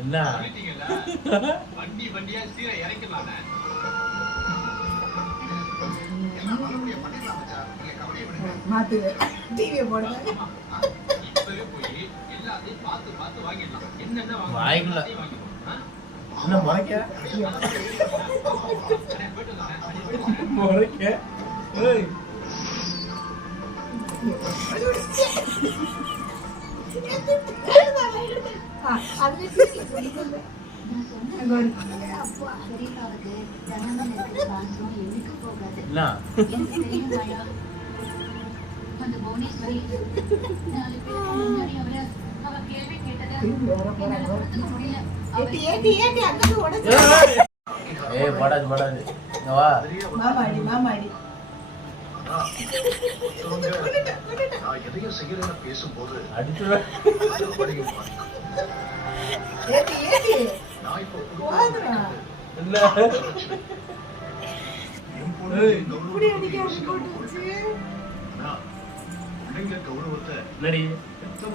என்ன வண்டி வண்டியா சீர இறக்கலாம். மாத்து டிவியை போடுங்க. இப்பவே போய் எல்லாத்தையும் பார்த்து பார்த்து வாங்கிடலாம். என்னென்ன வாங்கிக்கலாம். என்ன முறைக்க முறைக்க ஏய் அதுவே சொல்லிக்கொள்ள படாது படாது வா மாமாடி மாமாடி எதையும் செய்யறேன்னு பேசும்போது அடிச்சு நான் இப்போ கௌரவத்தை